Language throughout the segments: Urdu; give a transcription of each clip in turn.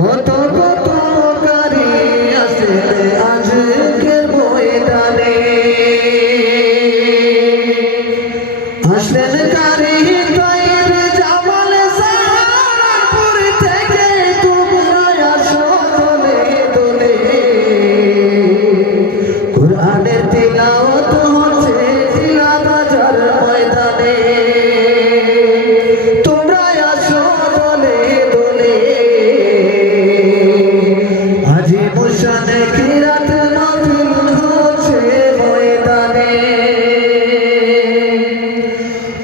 কত কত গাড়ি আসে আজকের ময়দানে আসলেন গাড়ি তৈর জামাল সাহারাপুর থেকে তোমরা আসো দলে দলে কুরআনের তিলাওয়াত হচ্ছে জিলা বাজার ময়দানে তোমরা আসো দলে দলে আজি মুশানে কিরাত মাহফিল হচ্ছে ময়দানে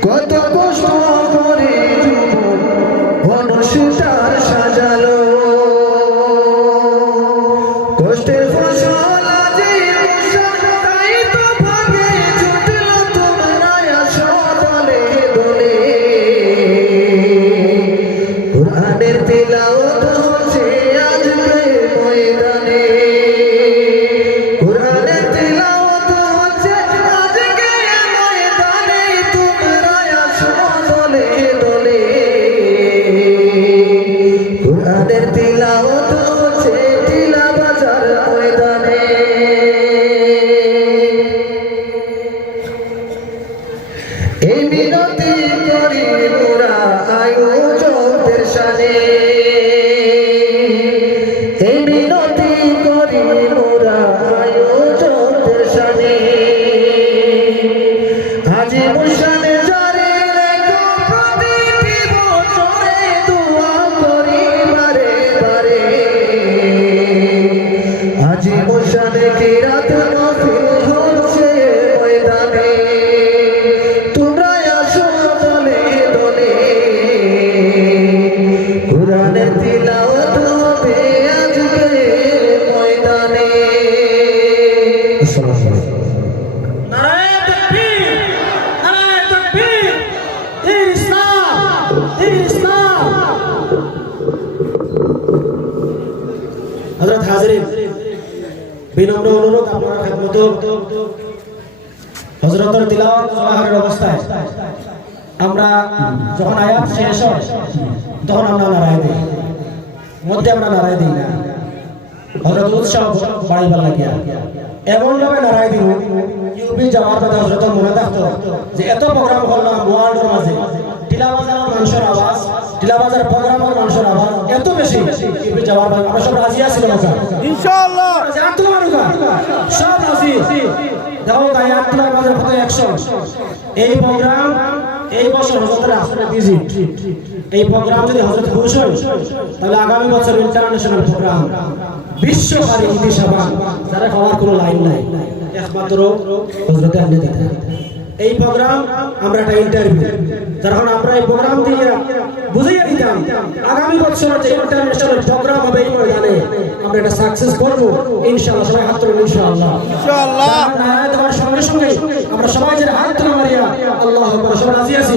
কত কষ্ট করে যুবক অনুষ্ঠিতার সাজালো কষ্টের ফসল আজি মুশান তাই তো ভাগে জুটল তোমরা আসো দলে দলে কুরআনের তিলাওয়াত হচ্ছে আজকে ময়দানে কুরআনের তিলাওয়াত হচ্ছে আজকে ময়দানে তোমরা আসো দলে দলে কুরআনের তিলাওয়াত হচ্ছে টিলা বাজার ময়দানে এই মিনতি করি মোরা আয়োজকদের শানে এই মিনতি করি মোরা আয়োজকদের শানে আজি মুশানে জারি রেখো প্রতিটি বছরে দোয়া করি বারে বারে আজি মুশানে কিরাত মাহফিল হচ্ছে ময়দানে তোমরা আসো দলে দলে কুরআনের তিলাওয়াত হবে আজকে ময়দানে আসসালামু আলাইকুম নারায়ে তাকবীর নারায়ে তাকবীর ইসলাম হযরত হাজিরিন বিনম্র অনুরোধ আপনারা খেদমত হযরতের তিলাওয়াত চলাকালীন অবস্থায় আমরা যখন আয়াত শেষ হয় তখন আমরা নারায়ে দিই মধ্যে আমরা নারায়ে দিই না হযরত উৎসাহ বাড়াইবার লাগিয়া এমন ভাবে নারায়ে দিব ইউপি যাওয়ার কথা হযরতের মনে থাকতো যে এত প্রোগ্রাম করলাম ওয়ার্ল্ডের মাঝে টিলাবাজারের মানুষের আওয়াজ টিলাবাজার প্রোগ্রামের মানুষের আওয়াজ এত বেশি ইউপি যাওয়ার কথা আমরা সব রাজি আছি না ইনশাআল্লাহ জানতো মানুষরা সব রাজি দেখো ভাই আটলার বাজার কত 100 এই প্রোগ্রাম এই বছর হযরতের আসলে ভিজিট এই প্রোগ্রাম যদি হযরত পুরুষ হয় তাহলে আগামী বছর ইন্টারন্যাশনাল প্রোগ্রাম বিশ্বকারী ইতিসাবা যারা খাওয়ার কোনো লাইন নাই একমাত্র হযরতে আপনি দিতেন এই প্রোগ্রাম আমরা একটা ইন্টারভিউ যখন আমরা এই প্রোগ্রাম দিয়ে বুঝিয়ে দিতাম আগামী বছর যে ইন্টারন্যাশনাল প্রোগ্রাম হবে এই ময়দানে আমরা এটা সাকসেস করব ইনশাআল্লাহ সবাই হাত তুলুন ইনশাআল্লাহ ইনশাআল্লাহ নারায়ে দেওয়ার সঙ্গে সঙ্গে আমরা সবাই যে হাত তুলে মারিয়া আল্লাহু আকবার সবাই রাজি আছি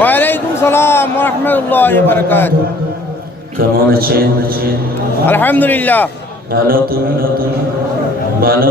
ওয়ালাইকুম সালাম ওয়া রাহমাতুল্লাহি ওয়া বারাকাতুহু। কেমন আছেন? আলহামদুলিল্লাহ। ভালো তুমি ভালো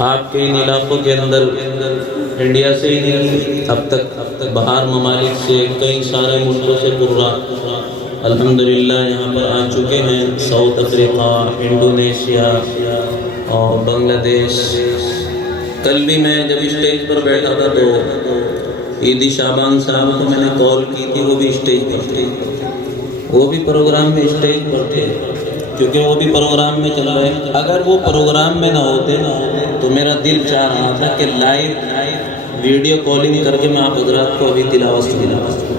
آپ کے ان علاقوں کے اندر انڈیا سے ہی نہیں اب تک باہر ممالک سے کئی سارے ملکوں سے قرآ الحمدللہ یہاں پر آ چکے ہیں، ساؤتھ افریقہ، انڈونیشیا اور بنگلہ دیش۔ کل بھی میں جب اسٹیج پر بیٹھا تھا تو عیدی شعبان صاحب کو میں نے کال کی تھی، وہ بھی اسٹیج پر تھے، وہ بھی پروگرام میں اسٹیج پر تھے، کیونکہ وہ بھی پروگرام میں چل رہے ہیں۔ اگر وہ پروگرام میں نہ ہوتے تو میرا دل چاہ رہا تھا کہ لائیو ویڈیو کالنگ کر کے میں آپ حضرات کو ابھی تلاوت سناؤں،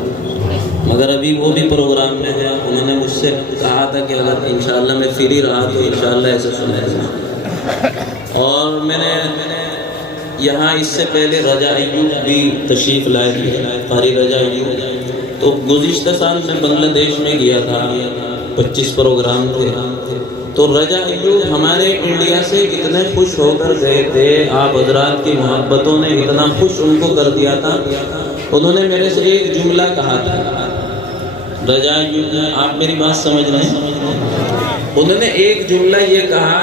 مگر ابھی وہ بھی پروگرام میں ہے۔ انہوں نے مجھ سے کہا تھا کہ اگر انشاءاللہ میں فری رہا تو انشاءاللہ ایسے سنائے گا۔ اور میں نے یہاں اس سے پہلے رجا ایوب بھی تشریف لائے تھے، قاری رجا ایوب، تو گزشتہ سال میں بنگلہ دیش میں گیا تھا، 25 پروگرام تھے، تو رجا ایوب ہمارے انڈیا سے اتنے خوش ہو کر گئے تھے، آپ حضرات کی محبتوں نے اتنا خوش ان کو کر دیا تھا۔ انہوں نے میرے سے ایک جملہ کہا تھا، رجا ایوب، آپ میری بات سمجھ رہے ہیں؟ انہوں نے ایک جملہ یہ کہا،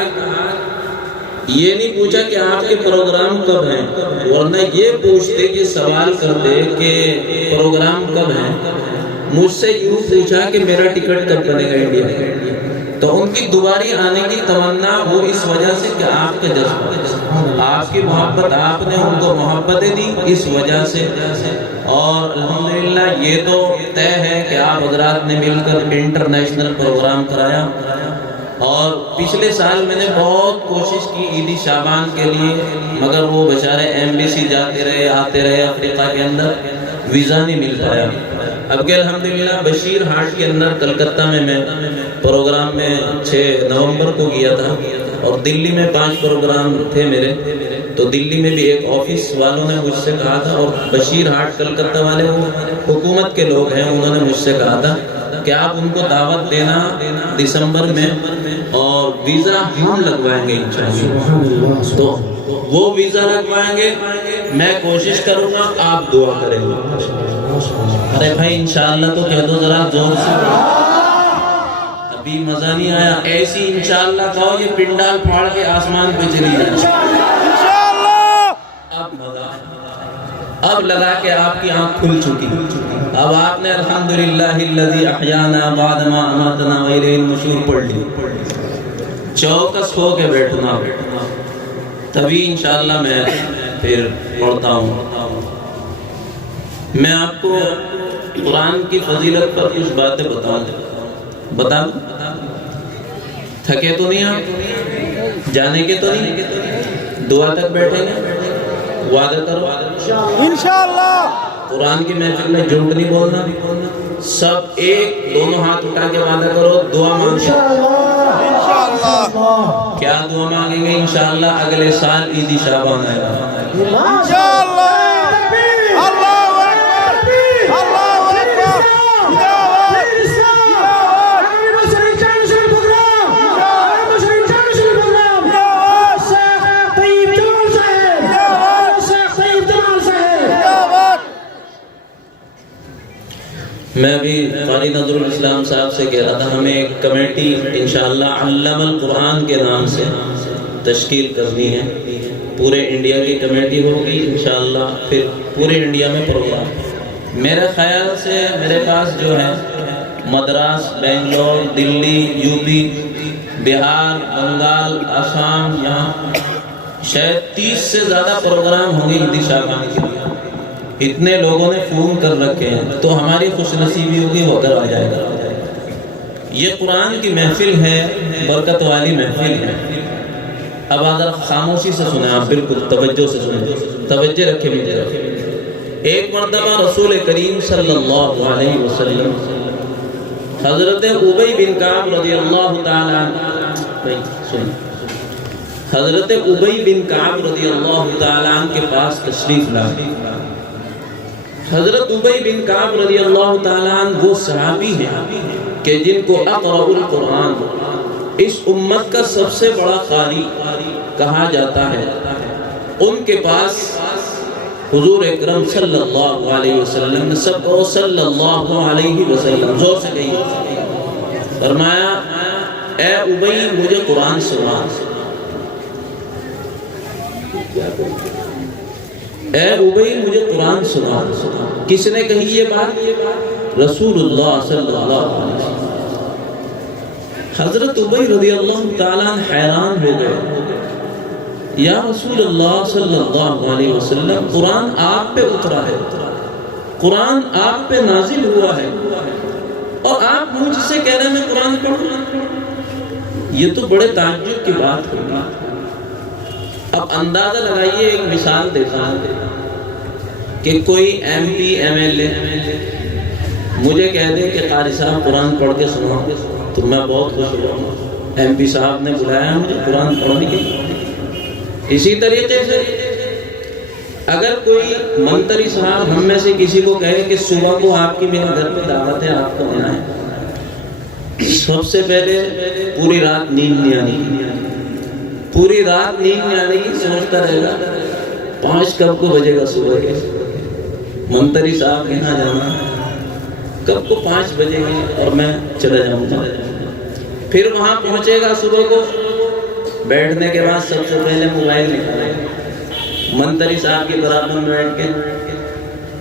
یہ نہیں پوچھا کہ آپ کے پروگرام کب ہیں، ورنہ یہ پوچھتے کہ سوال کرتے کہ پروگرام کب ہیں، مجھ سے یوں پوچھا کہ میرا ٹکٹ کب بنے گا انڈیا کا۔ تو ان کی دوباری آنے کی تمنا وہ اس وجہ سے کہ آپ کے جذبہ، آپ کی محبت، آپ نے ان کو محبتیں دی اس وجہ سے۔ اور الحمدللہ یہ تو طے ہے کہ آپ حضرات نے مل کر انٹرنیشنل پروگرام کرایا۔ اور پچھلے سال میں نے بہت کوشش کی عیدی شعبان کے لیے، مگر وہ بیچارے ایمبیسی جاتے رہے آتے رہے، افریقہ کے اندر ویزا نہیں مل پایا۔ اب کہ الحمدللہ بشیر ہاٹ کے اندر کلکتہ میں پروگرام میں 6 نومبر کو گیا تھا، اور دلی میں 5 پروگرام تھے میرے، تو دلی میں بھی ایک آفس والوں نے مجھ سے کہا تھا، اور بشیر ہاٹ کلکتہ والے وہ حکومت کے لوگ ہیں، انہوں نے مجھ سے کہا تھا کہ آپ ان کو دعوت دینا دسمبر میں، اور ویزا ہم لگوائیں گے انشاءاللہ، تو وہ ویزا لگوائیں گے، میں کوشش کروں گا، آپ دعا کریں گے۔ ارے بھائی انشاءاللہ تو کہہ دو ذرا زور سے، ابھی مزہ نہیں آیا، ایسی انشاءاللہ کہو یہ پنڈال پھاڑ کے آسمان پہ چلی جائے۔ اب مزہ، اب لگا کہ آپ کی آنکھ کھل چکی، اب آپ نے الحمدللہ الذی احیانا بعد ما اماتنا والیہ النشور پڑھ لی، چوکس ہو کے بیٹھنا، تبھی انشاءاللہ میں پھر پڑھتا ہوں۔ میں آپ کو قرآن کی فضیلت پر کچھ باتیں بتا دوں، تھکے تو نہیں آپ، جانے کے تو نہیں، دعا تک بیٹھیں گے، وعدہ کرو انشاءاللہ قرآن کی محفل میں جھوٹ نہیں بولنا، سب ایک دونوں ہاتھ اٹھا کے وعدہ کرو، دعا مانگیں۔ کیا دعا مانگیں گے؟ انشاءاللہ اگلے سال عیدی شعبان آئے گا، انشاءاللہ۔ اللہ اکبر، اللہ اکبر، میں ابھی قاری نظر الاسلام صاحب سے کہہ رہا تھا، ہمیں ایک کمیٹی انشاءاللہ علم القرآن کے نام سے تشکیل کرنی ہے، پورے انڈیا کی کمیٹی ہوگی انشاءاللہ، پھر پورے انڈیا میں پروگرام۔ میرے خیال سے میرے پاس جو ہے مدراس، بنگلور، دلی، یو پی، بہار، بنگال، آسام، یہاں شاید 30 سے زیادہ پروگرام ہوں گے عیدی شعبان کے لیے، اتنے لوگوں نے فون کر رکھے ہیں، تو ہماری خوش نصیبی ہوگی وہ کر آ جائے گا۔ یہ قرآن کی محفل ہے، برکت والی محفل ہے۔ اب آدھر خاموشی سے سنیں، آپ بالکل توجہ سے سنیں، توجہ رکھیں میری طرف۔ ایک مرتبہ رسول کریم صلی اللہ علیہ وسلم حضرت ابی بن کعب رضی اللہ تعالیٰ حضرت ابی بن کعب رضی اللہ تعالیٰ کے پاس تشریف لائے۔ حضرت ابی بن کعب رضی اللہ تعالیٰ عنہ وہ صحابی ہیں کہ جن کو اقرأ القرآن، اس امت کا سب سے بڑا قاری کہا جاتا ہے۔ ان کے پاس حضور اکرم صلی اللہ علیہ وسلم نے سب کو صلی اللہ علیہ وسلم زور سے کہی، فرمایا اے ابی مجھے قرآن سنا۔ اے ابی مجھے قرآن سنا. کس نے کہی یہ بات؟ رسول اللہ صلی اللہ علیہ وسلم. حضرت ابی رضی اللہ تعالیٰ حیران ہو گئے. یا رسول اللہ صلی اللہ علیہ وسلم قرآن آپ پہ اترا ہے, قرآن آپ پہ نازل ہوا ہے, اور آپ مجھ سے کہہ رہے ہیں میں قرآن پڑھوں؟ یہ تو بڑے تعجب کی بات ہوگی. اب اندازہ لگائیے, ایک مثال دیتا ہوں کہ کوئی M P M L A مجھے کہہ دے کہ قاری صاحب قرآن پڑھ کے سناؤ, تو میں بہت خوش ہو جاؤں گا. ایم پی صاحب نے بلایا مجھے قرآن پڑھنے کے لیے. اسی طریقے سے اگر کوئی منتری صاحب ہم میں سے کسی کو کہے کہ صبح کو آپ کی میرے گھر پہ دعوت ہے, آپ کو آنا ہے, سب سے پہلے پوری رات نیند نہیں آنی, پوری رات نیند نہیں آنے کی سوچتا رہے گا 5 کب کو بجے گا صبح کے, منتری صاحب کہاں جانا کب کو 5 بجے گی اور میں چلا جاؤں گا. پھر وہاں پہنچے گا صبح کو, بیٹھنے کے بعد سب سے پہلے موبائل نکالے گا, منتری صاحب کے برابر میں بیٹھ کے,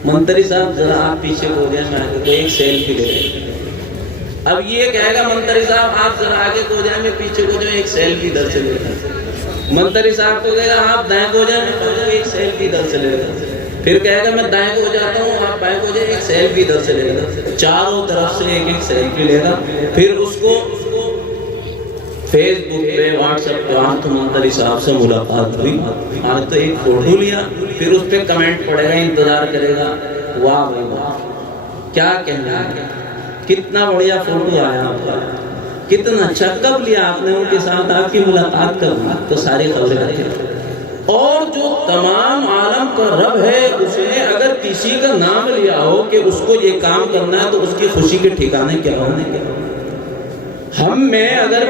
منتری صاحب ذرا آپ پیچھے ہو جائیں, میں آگے کوئی ایک سیلفی لے لیں. اب یہ کہے گا منتری صاحب آپ ذرا آگے کو جائیں, میں پیچھے کو جائیں, ایک سیلفی ادھر سے لے لیں. منتری صاحب کو کہے گا آپ دائیں کو جائیں, میں ایک سیلفی ادھر سے لے لیں. پھر کہے گا میں دائیں کو جاتا ہوں, آپ بائیں کو جائیں, ایک سیلفی ادھر سے لے گا. چاروں طرف سے ایک ایک سیلفی لے گا. پھر اس کو فیس بک پہ, واٹس ایپ پہ, آج تو منتری صاحب سے ملاقات ہوئی, آج تو ایک فوٹو لیا. پھر اس پہ کمنٹ پڑے گا, انتظار کرے گا, واہ بھائی واہ, کیا کہنا ہے, کتنا بڑھیا فوٹو آیا آپ کا, کتنا اچھا, کب لیا آپ نے ان کے ساتھ, آپ کی ملاقات کب ہوئی, تو ساری خبریں رکھے. اور جو تمام عالم کا رب ہے, اس نے اگر کسی کا نام لیا ہو کہ اس کو یہ کام کرنا ہے, تو اس کی خوشی کے ٹھکانے کیا ہونے کے. ہم میں اگر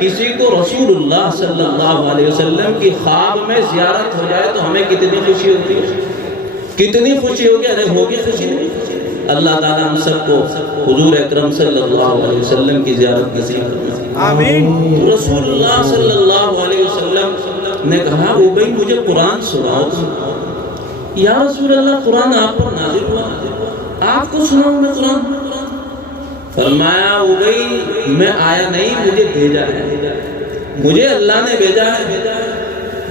کسی کو رسول اللہ صلی اللہ علیہ وسلم کی خواب میں زیارت ہو جائے تو ہمیں کتنی خوشی ہوتی ہے, کتنی خوشی ہوگی. ارے ہوگی خوشی نہیں. اللہ تعالیٰ ہم سب کو حضور اکرم صلی اللہ علیہ وسلم کی زیارت نصیب فرمائے. آمین. رسول اللہ صلی اللہ علیہ وسلم نے کہا ابی مجھے قرآن سناؤ. یا رسول اللہ قرآن آپ پر نازل ہوا, آپ کو سناؤں میں قرآن؟ فرمایا ابی میں آیا نہیں, مجھے بھیجا ہے, مجھے اللہ نے بھیجا ہے.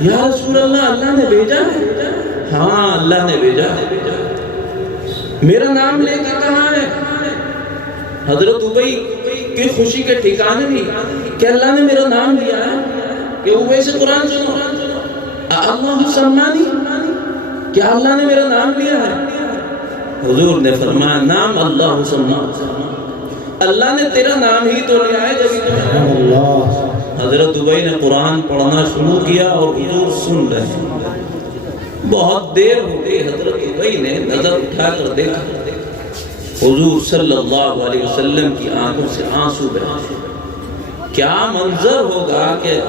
یا رسول اللہ اللہ نے بھیجا ہے؟ ہاں اللہ نے بھیجا ہے. میرا نام لے کے کہاں ہے؟ حضرت ابی کی خوشی کے ٹھکانے نہیں کہ اللہ نے میرا نام لیا ہے کہ ابی سے قرآن سنو. اللہ سمانی, کیا اللہ نے میرا نام لیا ہے؟ حضور نے فرمایا نام اللہ سمنا, اللہ نے تیرا نام ہی تو لیا ہے جبھی تو. حضرت ابی نے قرآن پڑھنا شروع کیا اور حضور سن رہے ہیں. بہت دیر ہو گئی, حضرت ابی نے نظر اٹھا کر دیکھا, حضور صلی اللہ علیہ وسلم کی آنکھوں سے آنسو بہے. کیا منظر ہوگا کہ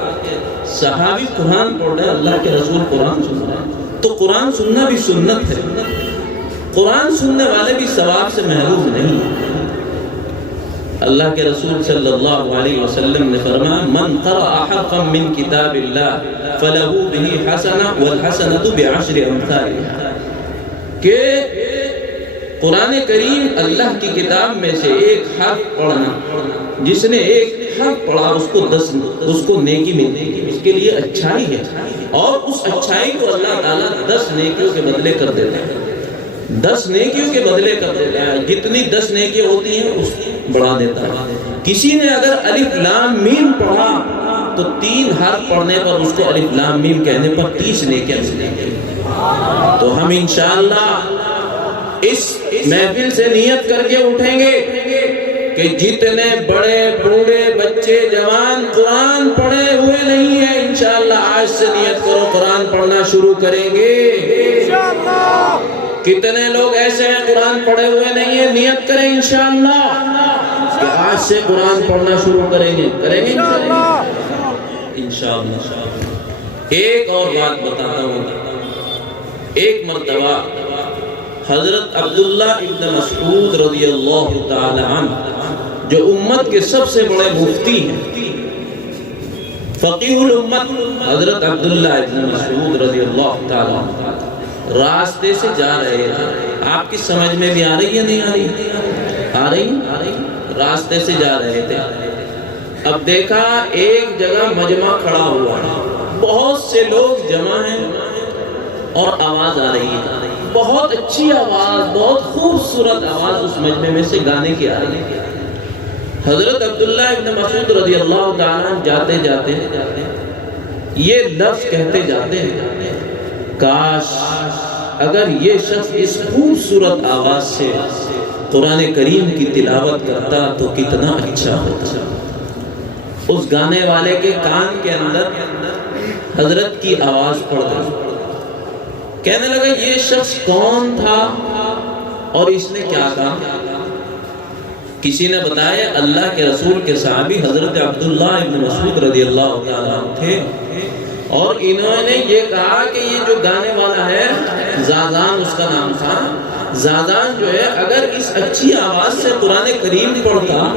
صحابی قرآن پڑھ رہے, اللہ کے رسول قرآن سن رہے ہیں. تو قرآن سننا بھی سنت ہے, قرآن سننے والے بھی ثواب سے محروم نہیں. اللہ کے رسول صلی اللہ علیہ وسلم نے فرمایا من قرأ حرفا من کتاب اللہ فلہ بہ حسنہ والحسنۃ بعشر امثالها, کہ قرآن کریم اللہ کی کتاب میں سے ایک حرف پڑھنا, جس نے ایک حرف پڑھا اس کو نیکی ملے گی, اس کے لیے اچھائی ہے, اور اس اچھائی کو اللہ تعالیٰ 10 نیکیوں کے بدلے کر دیتا ہے, 10 نیکیوں کے بدلے کر دیتا ہے. جتنی 10 نیکیاں ہوتی ہیں اس بڑھا دیتا ہے. کسی نے اگر الف لام میم پڑھا تو 3 حرف پڑھنے پر اس کو الف لام میم کہنے پر 30 نیکیاں ملیں گی. تو ہم انشاءاللہ اس محفل سے نیت کر کے اٹھیں گے کہ جتنے بڑے بوڑھے بچے جوان قرآن پڑھے ہوئے نہیں ہیں, انشاءاللہ آج سے نیت کرو قرآن پڑھنا شروع کریں گے. کتنے لوگ ایسے ہیں قرآن پڑھے ہوئے نہیں ہیں, نیت کریں انشاءاللہ کہ آج سے قرآن پڑھنا شروع کریں گے انشاءاللہ. ایک اور بات بتاتا ہوں. ایک مرتبہ حضرت عبداللہ ابن مسعود رضی اللہ تعالی عنہ جو امت کے سب سے بڑے مفتی ہیں, فقیہ الامت حضرت عبداللہ ابن مسعود رضی اللہ تعالیٰ راستے سے جا رہے تھے. آپ کی سمجھ میں بھی آ رہی ہے نہیں آ رہی؟ آ رہی؟ راستے سے جا رہے تھے. اب دیکھا ایک جگہ مجمع کھڑا ہوا ہے, بہت سے لوگ جمع ہیں اور آواز آ رہی ہے, بہت اچھی آواز, بہت خوبصورت آواز اس مجمع میں سے گانے کی آ رہی ہے. حضرت عبداللہ ابن مسعود رضی اللہ تعالیٰ جاتے جاتے یہ لفظ کہتے جاتے ہیں, کاش اگر یہ شخص اس خوبصورت آواز سے قرآن کریم کی تلاوت کرتا تو کتنا اچھا ہوتا. اس گانے والے کے کان کے اندر حضرت کی آواز پڑ گئی. کہنے لگا یہ شخص کون تھا اور اس نے کیا کہا؟ کسی نے بتایا اللہ کے رسول کے صحابی حضرت عبداللہ ابن مسعود رضی اللہ تعالیٰ تھے, اور انہوں نے یہ کہا کہ یہ جو گانے والا ہے زازان اس کا نام تھا, زازان جو ہے اگر اس اچھی آواز سے قرآن کریم پڑھتا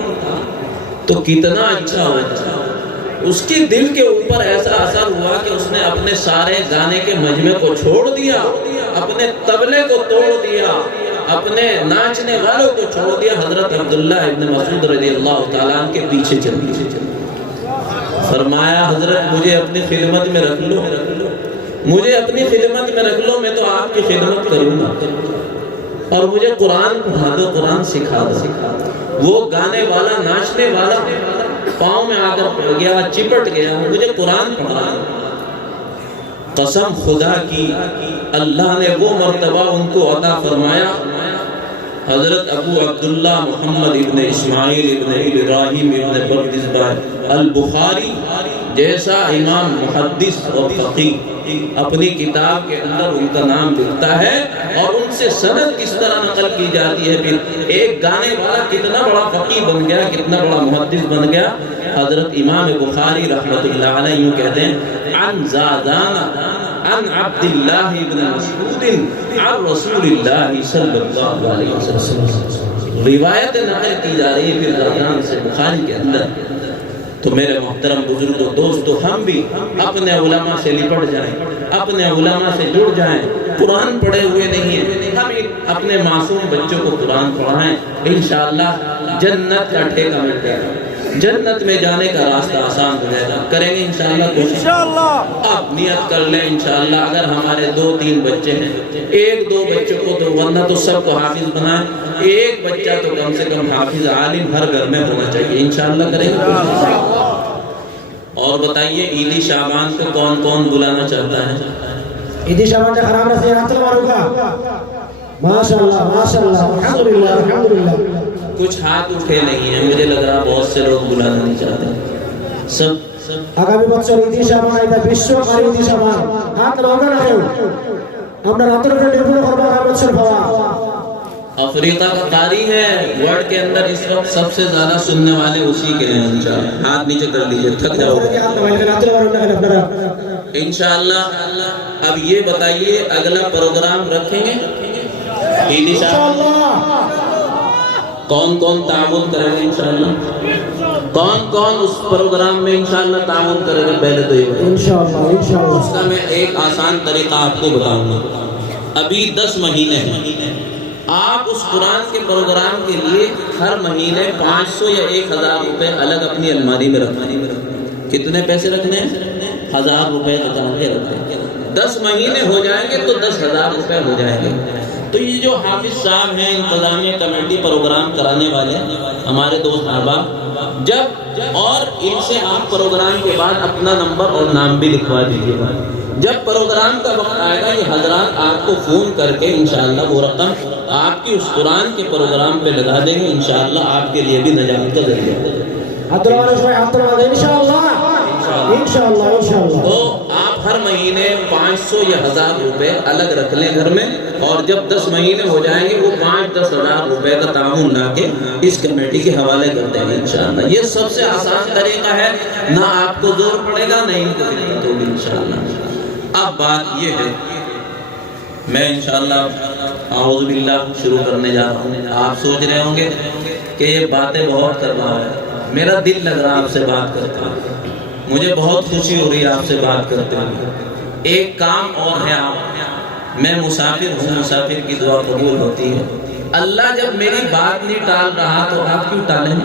تو کتنا اچھا ہوتا. اس کے دل کے اوپر ایسا اثر ہوا کہ اس نے اپنے سارے گانے کے مجمع کو چھوڑ دیا, اپنے طبلے کو توڑ دیا, اپنے ناچنے والوں کو چھوڑ دیا, حضرت عبداللہ ابن مسعود رضی اللہ تعالیٰ کے پیچھے چل دیا. فرمایا حضرت مجھے اپنی خدمت میں رکھ لو, مجھے اپنی خدمت میں رکھ لو, میں تو آپ کی خدمت کروں گا, اور مجھے قرآن پڑھا دو, قرآن سکھا دو. وہ گانے والا ناچنے والا پاؤں میں آ کر پڑ گیا, چپٹ گیا, مجھے قرآن پڑھا دو. قسم خدا کی اللہ نے وہ مرتبہ ان کو عطا فرمایا. حضرت ابو عبداللہ محمد ابن اسماعیل ابن ابراہیم ابن بردزبار البخاری جیسا امام محدث اور فقیہ اپنی کتاب کے اندر ان کا نام لکھتا ہے, اور ان سے سند کس طرح نقل کی جاتی ہے. پھر ایک گانے والا کتنا بڑا فقیہ بن گیا, کتنا بڑا محدث بن گیا. حضرت امام بخاری رحمۃ اللہ علیہ یوں کہتے ہیں عن زادان عن عبداللہ ابن مسعود عن رسول اللہ صلی اللہ علیہ وسلم. روایت نقل کی جا رہی ہے پھر زادان سے بخاری کے اندر. تو میرے محترم بزرگوں دوستو, ہم بھی اپنے علماء سے لپٹ جائیں, اپنے علماء سے جڑ جائیں. قرآن پڑھے ہوئے نہیں ہیں, ہم اپنے معصوم بچوں کو قرآن پڑھائیں. انشاءاللہ جنت کا ٹھیکہ مل جائے گا, جنت میں جانے کا راستہ آسان ہو جائے گا. کریں گے انشاءاللہ کوشش. آپ نیت کر لیں انشاءاللہ, اگر ہمارے 2-3 بچے ہیں, 1-2 بچوں کو تو, ورنہ تو سب کو حافظ بنائیں. ایک بچہ تو کم سے کم حافظ عالم ہر گھر میں ہونا چاہیے. انشاءاللہ کریں گے. اور بتائیے عیدی شعبان کو کون کون بلانا چاہتا ہے؟ عیدی شعبان کا خراب رسی راتل مارو کا ماشاءاللہ ماشاءاللہ الحمدللہ الحمدللہ. کچھ ہاتھ اٹھے نہیں ہیں, مجھے لگ رہا بہت سے لوگ بلانا نہیں چاہتے. سب আগামী বছর ঈদ শাবান এটা বিশ্বকারী ঈদ শাবান হাত রোগা না কেউ আমরা রাতের উপরে নির্ভর করব আগামী বছর পাওয়া. افریقہ کا قاری ہے, ورلڈ کے اندر اس وقت سب سے زیادہ سننے والے اسی کے ہیں. انشاءاللہ ہاتھ نیچے کر لیجئے, تھک جاؤ گے انشاءاللہ. اب یہ بتائیے اگلا پروگرام رکھیں گے عیدی شعبان, کون کون تعاون کریں گے انشاءاللہ؟ کون کون اس پروگرام میں انشاءاللہ تعاون کریں گے؟ پہلے تو یہ بتائیں انشاءاللہ. اس کا میں ایک آسان طریقہ آپ کو بتاؤں گا. ابھی 10 مہینے ہیں, آپ اس قرآن کے پروگرام کے لیے ہر مہینے 500 یا 1000 روپے الگ اپنی الماری میں رکھنے. کتنے پیسے رکھنے ہیں؟ 1000 روپے بچا کے رکھنے. 10 مہینے ہو جائیں گے تو 10,000 روپے ہو جائیں گے. تو یہ جو حافظ صاحب ہیں, انتظامیہ کمیٹی پروگرام کرانے والے ہمارے دوست احباب, جب اور ان سے آپ پروگرام کے بعد اپنا نمبر اور نام بھی لکھوا دیجیے گا. جب پروگرام کا وقت آئے گا یہ حضرات آپ کو فون کر کے انشاءاللہ وہ رقم آپ کی اس قرآن کے پروگرام پہ لگا دیں گے. انشاءاللہ آپ کے لیے بھی نجات کا ذریعہ انشاءاللہ. تو آپ ہر مہینے 500 یا 1000 روپے الگ رکھ لیں گھر میں, اور جب 10 مہینے ہو جائیں گے وہ 5-10 ہزار روپے کا تعاون لا کے اس کمیٹی کے حوالے کر دیں گے انشاءاللہ. یہ سب سے آسان طریقہ ہے, نہ آپ کو زور پڑے گا نہ ان کو دقت ہوگی انشاءاللہ. اب بات یہ ہے, میں انشاءاللہ اعوذ باللہ شروع کرنے جا رہا ہوں. آپ سوچ رہے ہوں گے کہ یہ باتیں بہت کر رہا ہے, میرا دل لگ رہا آپ سے بات کرتا ہوں. مجھے بہت خوشی ہو رہی ہے آپ سے بات کرتے ہوئے۔ ایک کام اور ہے، آپ میں مسافر ہوں، مسافر کی دعا قبول ہوتی ہے۔ اللہ جب میری بات نہیں ٹال رہا تو آپ کیوں ٹالیں؟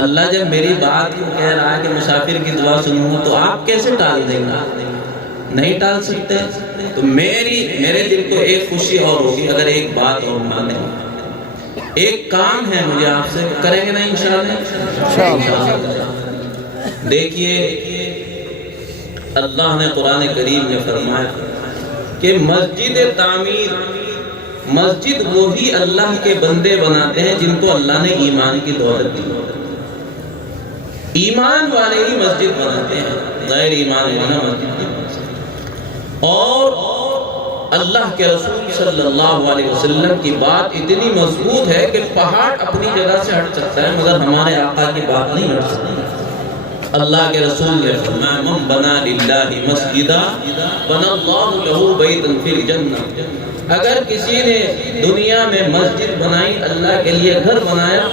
اللہ جب میری بات کیوں کہہ رہا ہے کہ مسافر کی دعا سنوں تو آپ کیسے ٹال دیں گے؟ نہیں ٹال سکتے۔ تو میرے دل کو ایک خوشی اور ہوگی اگر ایک بات اور مانیں۔ ایک کام ہے مجھے آپ سے، کریں گے نا انشاءاللہ؟ دیکھیے اللہ نے قرآن کریم میں فرمایا کہ مسجد تعمیر، مسجد وہی اللہ کے بندے بناتے ہیں جن کو اللہ نے ایمان کی دولت دی۔ ایمان والے ہی مسجد بناتے ہیں، غیر ایمان والا مسجد نہیں بنا سکتے۔ اور اللہ کے رسول صلی اللہ علیہ وسلم کی بات اتنی مضبوط ہے کہ پہاڑ اپنی جگہ سے ہٹ سکتا ہے مگر ہمارے آقا کی بات نہیں ہٹ سکتی۔ اللہ کے رسول نے فرمایا من بنا للہ مسجدا بنا اللہ لہ بیتا فی الجنہ، اگر کسی نے دنیا میں مسجد بنائی، اللہ کے لیے گھر بنایا،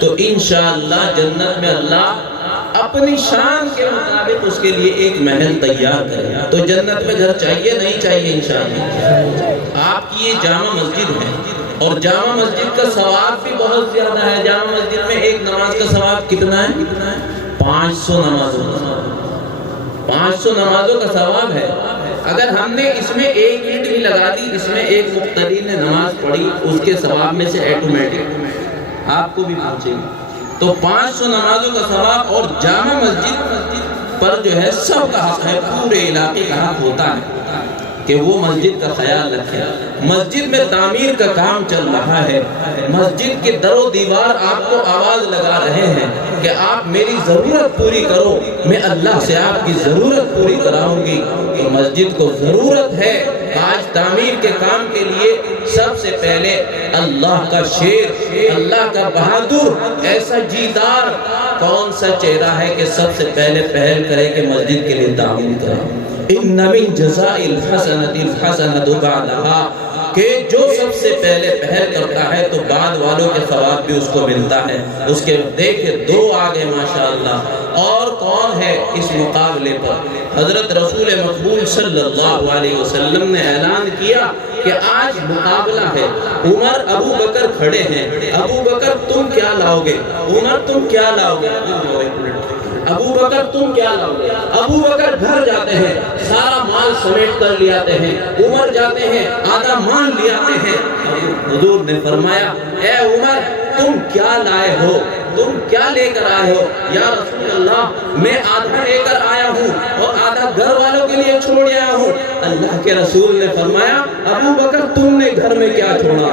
تو انشاءاللہ جنت میں اللہ اپنی شان کے مطابق اس کے لیے ایک محل تیار کرے گا۔ تو جنت میں گھر چاہیے نہیں چاہیے؟ انشاءاللہ۔ آپ کی یہ جامع مسجد ہے اور جامع مسجد کا ثواب بھی بہت زیادہ ہے۔ جامع مسجد میں ایک نماز کا ثواب کتنا ہے؟ 500 نمازوں کا ثواب، 500 نمازوں کا ثواب ہے۔ اگر ہم نے اس میں ایک اینٹ بھی لگا دی، اس میں ایک مقتدی نے نماز پڑھی، اس کے ثواب میں سے ایٹومیٹک آپ کو بھی پہنچے گی۔ تو 500 نمازوں کا ثواب، اور جامع مسجد پر جو ہے سب کا حق ہے، پورے علاقے کا حق ہوتا ہے کہ وہ مسجد کا خیال رکھے۔ مسجد میں تعمیر کا کام چل رہا ہے، مسجد کے در و دیوار آپ کو آواز لگا رہے ہیں کہ آپ میری ضرورت پوری کرو، میں اللہ سے آپ کی ضرورت پوری کراؤں گی۔ تو مسجد کو ضرورت ہے آج تعمیر کے کام کے لیے سب سے پہلے اللہ کا شیر، اللہ کا بہادر، ایسا جیدار کون سا چہرہ ہے کہ سب سے پہلے پہل کرے کہ مسجد کے لیے تعمیر کرے؟ ان من جزاء الحسنۃ الحسنۃ بعدها، کہ جو سب سے پہلے پہل کرتا ہے تو بعد والوں کے ثواب بھی اس کو ملتا ہے۔ اس کے دیکھیں دو آگے ماشاءاللہ، اور کون ہے اس مقابلے پر؟ حضرت رسول مقبول صلی اللہ علیہ وسلم نے اعلان کیا کہ آج مقابلہ ہے۔ عمر ابو بکر کھڑے ہیں، ابو بکر تم کیا لاؤ گے؟ عمر تم کیا لاؤ گے؟ ابو بکر تم کیا لاؤ گے؟ ابو بکر گھر جاتے ہیں، سارا مال سمیٹ کر لے آتے ہیں۔ عمر جاتے ہیں، آدھا مال لے آتے ہیں۔ حضور نے فرمایا اے عمر تم کیا لائے ہو؟ تم کیا لے کر آئے ہو؟ یا رسول اللہ میں آدھا لے کر آیا ہوں اور آدھا گھر والوں کے لیے چھوڑ آیا ہوں۔ اللہ کے رسول نے فرمایا ابو بکر تم نے گھر میں کیا چھوڑا؟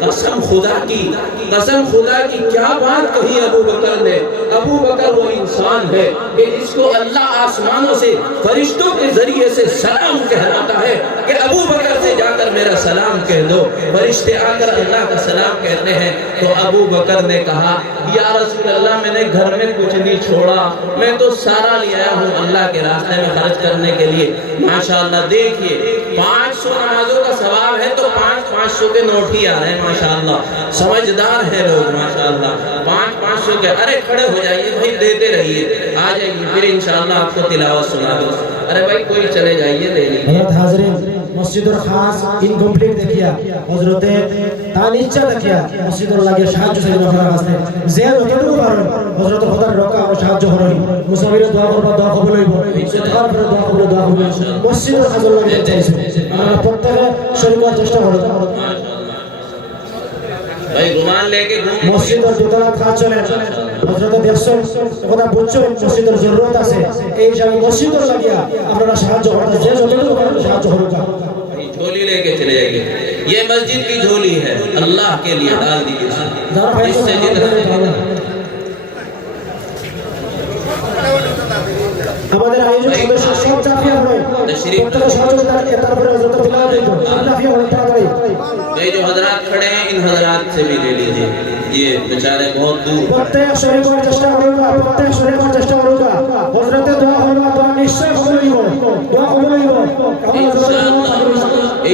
قسم خدا کی، قسم خدا کی کیا بات کہی ابو بکر نے۔ ابو بکر وہ انسان ہے کہ جس کو اللہ آسمانوں سے فرشتوں کے ذریعے سے سلام کہلاتا ہے کہ ابو بکر سے جا کر میرا سلام کہہ دو۔ فرشتے آ کر اللہ کا سلام کہتے ہیں تو ابو بکر نے کہا یا رسول اللہ میں نے گھر میں کچھ نہیں چھوڑا، میں تو سارا لے آیا ہوں اللہ کے راستے میں خرچ کرنے کے لیے۔ ماشاءاللہ دیکھیے 500 نمازوں کا ثواب ہے تو 500 کے نوٹ ہی آ رہے ہیں ماشاءاللہ۔ سمجھدار ہیں لوگ ماشاءاللہ۔ 500 کے، ارے کھڑے ہو جائیے بھائی، دیتے رہیے، آ جائیے پھر انشاءاللہ آپ کو تلاوت سنا دو۔ ارے بھائی کوئی چلے جائیے لے لیجیے۔ حضرت حاضرین مسجد الخاص ইনকমপ্লিট দেখিয়া হযরতে তানিচ্ছা দেখিয়া মসজিদের লাগে সাহায্য চাইতে আপনার কাছে যে যতটুকু পারেন হযরত খোদার রকা ও সাহায্য করেন। মুসাফিরের দোয়া করবা, দোয়া কবুল হইব। ইফতার করে দোয়া করলে দোয়া কবুল হইব। মসজিদের কাজের লাগে চাইছে আমরা প্রত্যেকে শরীরের চেষ্টা করব। ভাই রুমাল লেকে ঘুম মসজিদের দোতলা কাজ চলে হযরত দেখছেন কথা বুঝছেন মসজিদের জরুরত আছে, এই হিসাবে মসজিদের লাগিয়া আপনারা সাহায্য করতে যে যতটুকু পারেন সাহায্য করুন। جھولی لے کے چلے جائیے، یہ مسجد کی جھولی ہے، اللہ کے لیے ڈال دیجیے اس سے আমাদের আয়োজক সদস্য সব চাপিয়ে হয় প্রত্যেক সহযোগিতা তারপরে যত দিলা দেব চাপিয়ে হয় তাড়াতাড়ি। یہ جو حضرات کھڑے ہیں ان حضرات سے بھی لے لیجیے، یہ بیچارے بہت دور۔ প্রত্যেক শরীরের চেষ্টা করুন, প্রত্যেক শরীরের চেষ্টা করুন। হযরতে দোয়া হলো, দোয়া নিশ্চয় কবুল হইব, দোয়া কবুল হইব।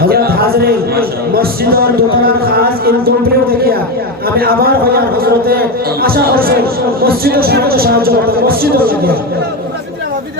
হযরত হাজরিন মসজিদের দোতলার কাজ ইনকমপ্লিট দেখিয়া আমি আবার হইয়া হযরতে আশা করছেন মসজিদের সাথে সাহায্য করতে মসজিদও লাগিয়া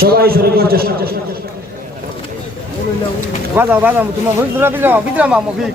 সবাই শরীক হওয়ার চেষ্টা বাদা তোমার ভিতরে মামু ভিক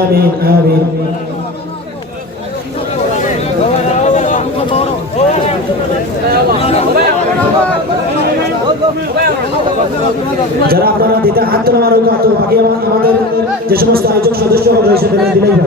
আমিন আমিন। যারা আপনারা দিতে হাত তোলার তো বাকি আমাদের যে সমস্ত আয়োজক সদস্য রয়েছে তাদের দিলেই না।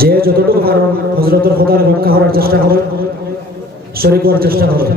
যে যতটুকু পারেন হযরতের খোদার রক্ষা করার চেষ্টা করেন, শরীক হওয়ার চেষ্টা করেন।